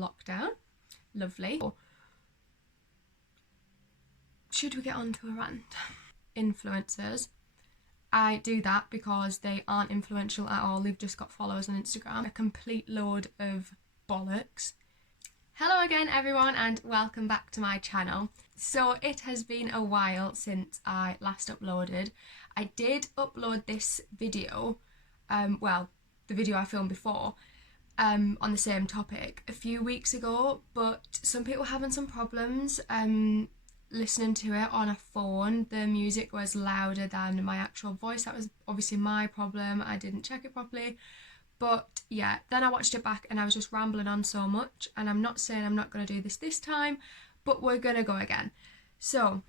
lockdown. Lovely. Should we get on to a rant? Influencers. I do that because they aren't influential at all. They've just got followers on Instagram. A complete load of bollocks. Hello again everyone and welcome back to my channel. So it has been a while since I last uploaded. I did upload this video, the video I filmed before, on the same topic a few weeks ago, but some people were having some problems listening to it on a phone. The music was louder than my actual voice. That was obviously my problem. I didn't check it properly. But yeah, then I watched it back and I was just rambling on so much, and I'm not saying I'm not going to do this time, but we're going to go again. So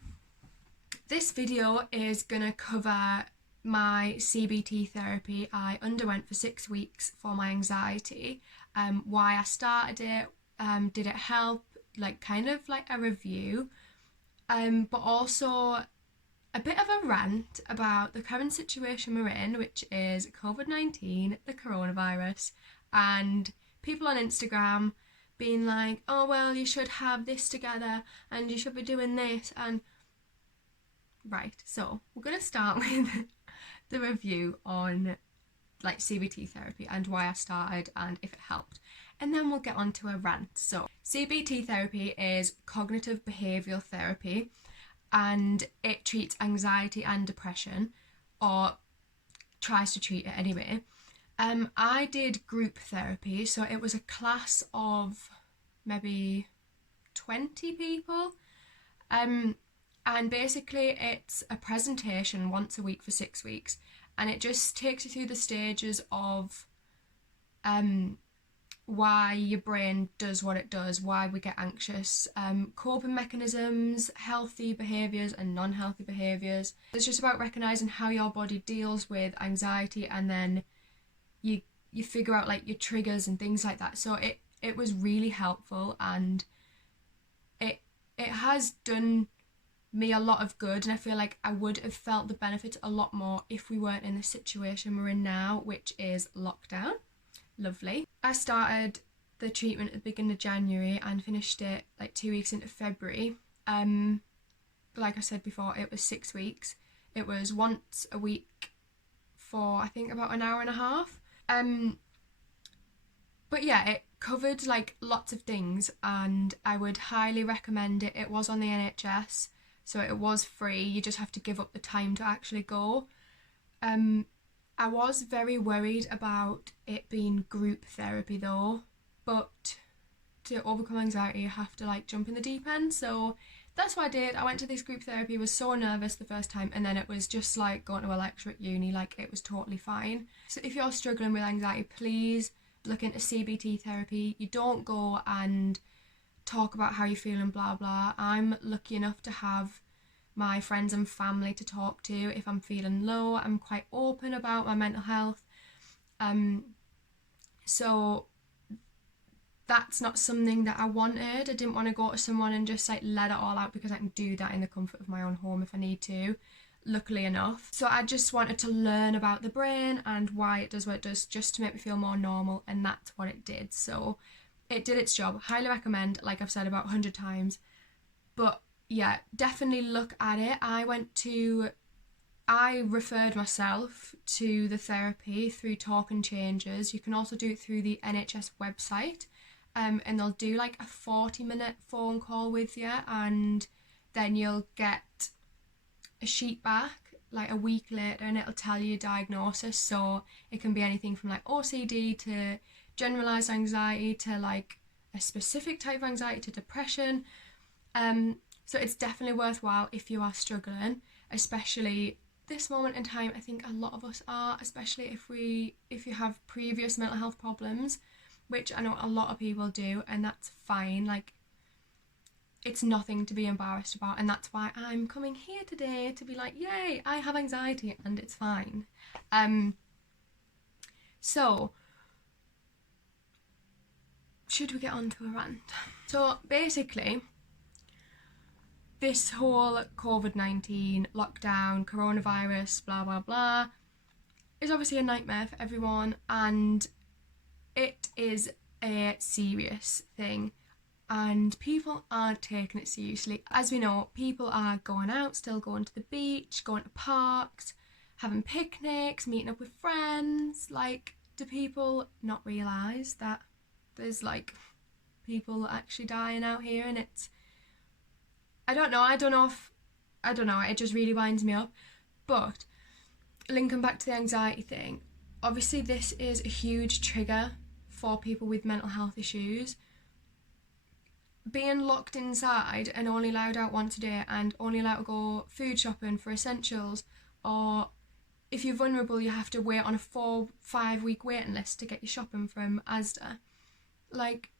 this video is going to cover my CBT therapy I underwent for 6 weeks for my anxiety, why I started it, did it help, kind of like a review, but also a bit of a rant about the current situation we're in, which is COVID-19, the coronavirus, and people on Instagram being like, oh well, you should have this together and you should be doing this. And right, so we're going to start with the review on CBT therapy and why I started and if it helped, and then we'll get on to a rant. So CBT therapy is cognitive behavioural therapy, and it treats anxiety and depression, or tries to treat it anyway. I did group therapy, so it was a class of maybe 20 people, and basically it's a presentation once a week for 6 weeks, and it just takes you through the stages of why your brain does what it does, why we get anxious, coping mechanisms, healthy behaviours and non-healthy behaviours. It's just about recognising how your body deals with anxiety, and then you figure out your triggers and things like that. So it was really helpful, and it has done me a lot of good, and I feel like I would have felt the benefits a lot more if we weren't in the situation we're in now, which is lockdown. Lovely. I started the treatment at the beginning of January and finished it 2 weeks into February. Like I said before, it was 6 weeks. It was once a week for I think about an hour and a half. But yeah, it covered lots of things, and I would highly recommend it. It was on the NHS, so it was free. You just have to give up the time to actually go. I was very worried about it being group therapy though, but to overcome anxiety you have to jump in the deep end, so that's what I did. I went to this group therapy, was so nervous the first time, and then it was just like going to a lecture at uni, it was totally fine. So if you're struggling with anxiety, please look into CBT therapy. You don't go and talk about how you're feeling blah blah. I'm lucky enough to have my friends and family to talk to if I'm feeling low. I'm quite open about my mental health, so that's not something that I wanted. I didn't want to go to someone and just let it all out, because I can do that in the comfort of my own home if I need to, luckily enough. So I just wanted to learn about the brain and why it does what it does, just to make me feel more normal, and that's what it did. So it did its job. Highly recommend, like I've said about 100 times. But yeah, definitely look at it. I referred myself to the therapy through Talk and Changes. You can also do it through the NHS website, and they'll do a 40-minute phone call with you, and then you'll get a sheet back a week later, and it'll tell you your diagnosis. So it can be anything from OCD to generalised anxiety to a specific type of anxiety to depression. So it's definitely worthwhile if you are struggling, especially this moment in time. I think a lot of us are, especially if you have previous mental health problems, which I know a lot of people do, and that's fine. It's nothing to be embarrassed about, and that's why I'm coming here today to be yay, I have anxiety and it's fine. So should we get on to a rant? So basically, this whole COVID-19, lockdown, coronavirus, blah blah blah, is obviously a nightmare for everyone, and it is a serious thing and people aren't taking it seriously. As we know, people are going out, still going to the beach, going to parks, having picnics, meeting up with friends. Like, do people not realise that there's like people actually dying out here? And it's, I don't know, it just really winds me up. But linking back to the anxiety thing, obviously this is a huge trigger for people with mental health issues. Being locked inside and only allowed out once a day and only allowed to go food shopping for essentials, or if you're vulnerable you have to wait on a 4-5 week waiting list to get your shopping from Asda. Like,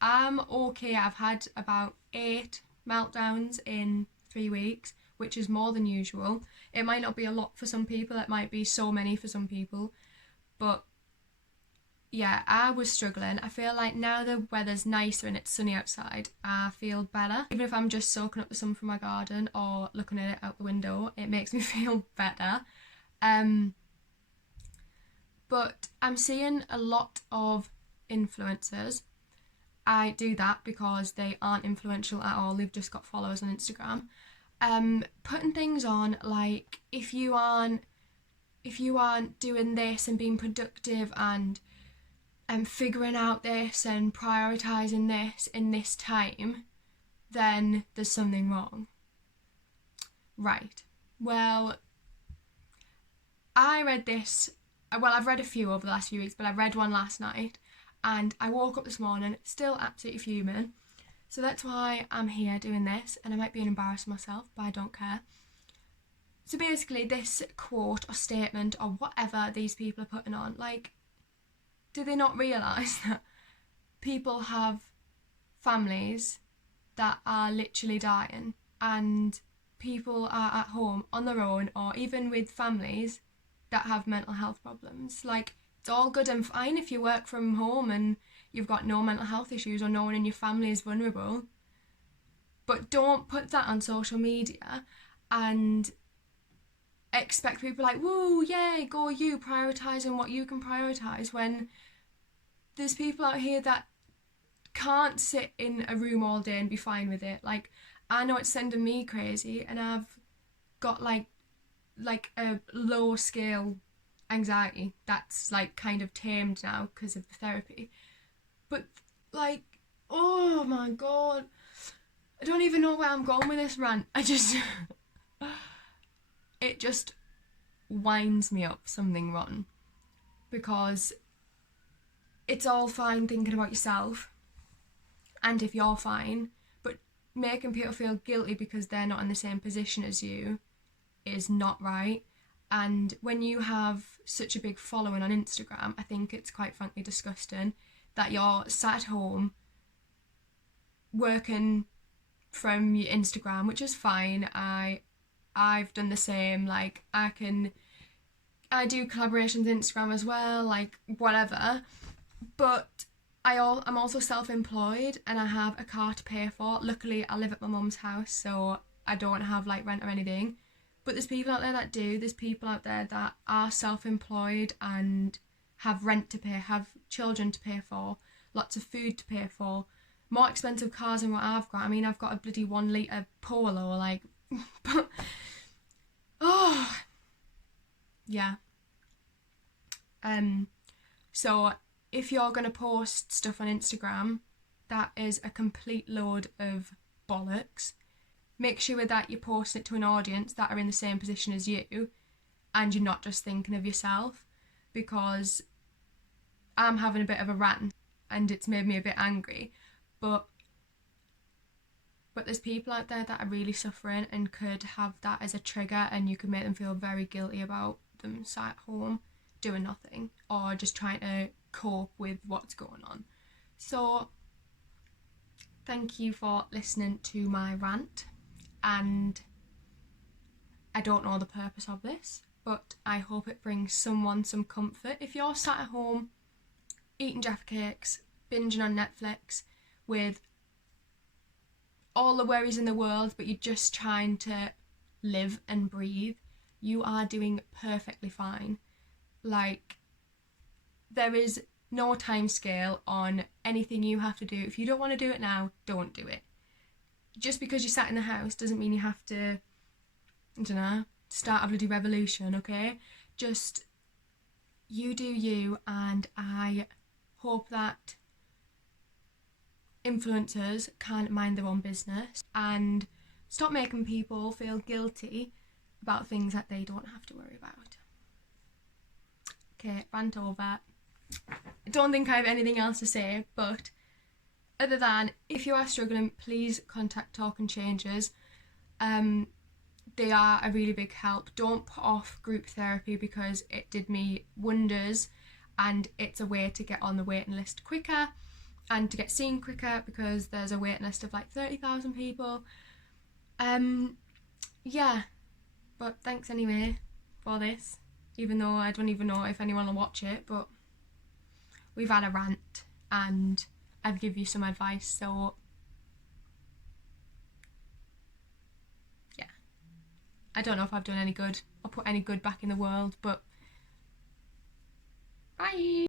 I'm okay. I've had about 8 meltdowns in 3 weeks, which is more than usual. It might not be a lot for some people, it might be so many for some people, but yeah, I was struggling. I feel like now the weather's nicer and it's sunny outside, I feel better. Even if I'm just soaking up the sun from my garden or looking at it out the window, it makes me feel better. But I'm seeing a lot of influencers. I do that because they aren't influential at all, they've just got followers on Instagram. Putting things on like, if you aren't doing this and being productive and figuring out this and prioritising this in this time, then there's something wrong. Right. Well, I've read a few over the last few weeks, but I read one last night and I woke up this morning still absolutely fuming. So that's why I'm here doing this, and I might be embarrassing myself, but I don't care. So basically this quote or statement or whatever these people are putting on, like, do they not realise that people have families that are literally dying and people are at home on their own, or even with families that have mental health problems? Like, it's all good and fine if you work from home and you've got no mental health issues or no one in your family is vulnerable, but don't put that on social media and expect people like, woo, yay, go you, prioritising what you can prioritise, when there's people out here that can't sit in a room all day and be fine with it. Like, I know it's sending me crazy and I've got like a low scale anxiety that's like kind of tamed now because of the therapy. But like, oh my god, I don't even know where I'm going with this rant. It just winds me up something rotten, because it's all fine thinking about yourself and if you're fine, but making people feel guilty because they're not in the same position as you is not right. And when you have such a big following on Instagram, I think it's quite frankly disgusting that you're sat at home working from your Instagram, which is fine. I've done the same. Like, I do collaborations on Instagram as well, like whatever. But I'm also self-employed and I have a car to pay for. Luckily, I live at my mum's house, so I don't have like rent or anything. But there's people out there that do. There's people out there that are self-employed and have rent to pay, have children to pay for, lots of food to pay for, more expensive cars than what I've got. I mean, I've got a bloody 1 litre Polo, like, but, oh, yeah. So if you're going to post stuff on Instagram that is a complete load of bollocks, make sure that you're posting it to an audience that are in the same position as you and you're not just thinking of yourself, because I'm having a bit of a rant and it's made me a bit angry, but there's people out there that are really suffering and could have that as a trigger, and you could make them feel very guilty about them sat at home doing nothing or just trying to cope with what's going on. So thank you for listening to my rant, and I don't know the purpose of this, but I hope it brings someone some comfort. If you're sat at home eating Jaffa cakes, binging on Netflix with all the worries in the world, but you're just trying to live and breathe, you are doing perfectly fine. Like, there is no time scale on anything you have to do. If you don't want to do it now, don't do it. Just because you sat in the house doesn't mean you have to, I don't know, start a bloody revolution, okay? Just you do you, and I hope that influencers can mind their own business and stop making people feel guilty about things that they don't have to worry about. Okay, rant over. I don't think I have anything else to say, but other than, if you are struggling, please contact Talk and Changes. They are a really big help. Don't put off group therapy because it did me wonders, and it's a way to get on the waiting list quicker and to get seen quicker because there's a waiting list of like 30,000 people. Yeah, but thanks anyway for this, even though I don't even know if anyone will watch it, but we've had a rant and I've given you some advice, so yeah. I don't know if I've done any good or put any good back in the world, but bye!